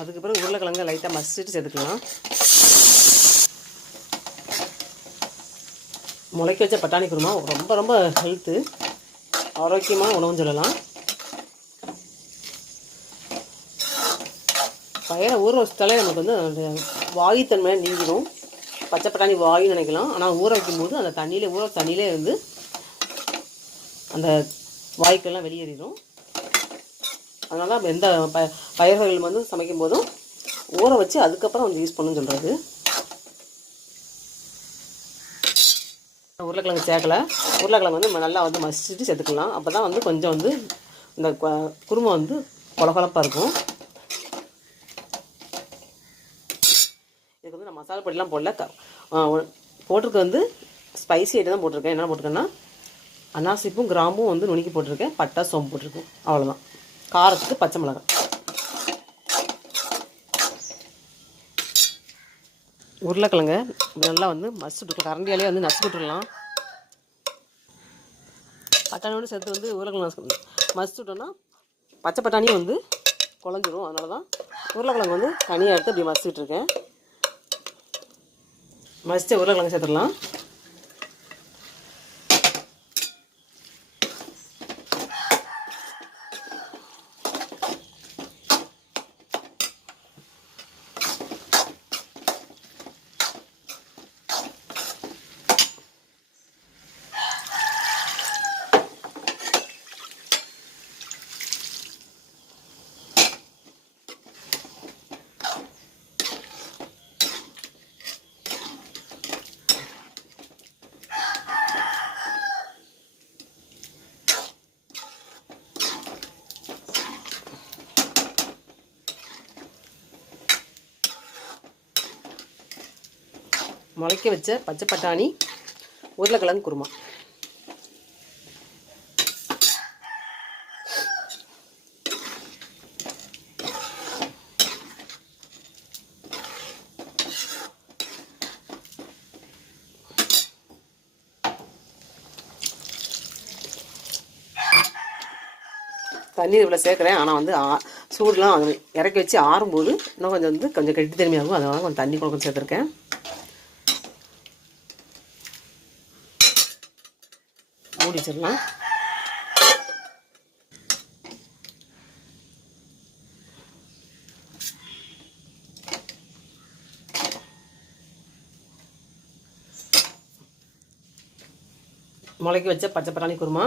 அதுக்கு பிறகு உருளைக்கிழங்கு லைட்டாக மசிச்சுட்டு சேர்த்துக்கலாம். முளைக்க வச்ச பட்டாணி குருமா ரொம்ப ரொம்ப ஹெல்த்து, ஆரோக்கியமான உணவுன்னு சொல்லலாம். பயிரை ஊற வச்சாலே நமக்கு வந்து அந்த வாயுத்தன்மையை நீங்கிடும். பச்சை பட்டாணி வாயுன்னு நினைக்கலாம், ஆனால் ஊற வைக்கும்போது அந்த தண்ணியிலே தண்ணியிலே வந்து அந்த வாய்க்கெல்லாம் வெளியேறிடும். அதனால தான் எந்த பயிர்கள் வந்து சமைக்கும் போதும் ஊற வச்சு அதுக்கப்புறம் வந்து யூஸ் பண்ணணும்னு சொல்கிறது. உருளைக்கிழங்கு சேர்க்கலை. உருளைக்கிழங்கு வந்து நல்லா வந்து மசிச்சுட்டு சேர்த்துக்கலாம். அப்போ தான் வந்து கொஞ்சம் வந்து இந்த குருமா வந்து கொலகொலப்பாக இருக்கும். இதுக்கு வந்து நான் மசாலா பொடிலாம் போடல. போட்டிருக்க வந்து ஸ்பைசி ஐட்டம் தான் போட்டிருக்கேன். என்ன போட்டிருக்கேன்னா அன்னாசிப்பும் கிராம்பும் வந்து நுணுக்கி போட்டிருக்கேன், பட்டை சோம்பு போட்டிருக்கேன், அவ்வளோதான். காரத்துக்கு பச்சை மிளகாய். உருளைக்கிழங்க நல்லா வந்து மசிச்சு விட்டுக்கலாம், கரண்டியாலே வந்து நசுக்கி விட்டுடலாம். பட்டாணியோடு சேர்த்து வந்து உருளைக்கிழங்கு மசிச்சு விட்டோன்னா பச்சை பட்டாணியும் வந்து குழஞ்சிரும். அதனால தான் உருளைக்கிழங்கு வந்து தனியாக எடுத்து அப்படி மசிச்சுட்ருக்கேன். மசித்த உருளைக்கிழங்கு சேர்த்துடலாம். முளைக்க வச்ச பச்சை பட்டாணி உருளைக்கிழங்கு குருமா. தண்ணீர் இவ்வளோ சேர்க்குறேன், ஆனால் வந்து சூடுலாம் இறக்கி வச்சு ஆறும்போது இன்னும் கொஞ்சம் வந்து கொஞ்சம் கெட்டி தன்மையாகும். அதனால கொஞ்சம் தண்ணி கொஞ்சம் சேர்த்துருக்கேன். மூடி வச்சிடலாம். முளைக்க வச்ச பச்சை பட்டாணி குருமா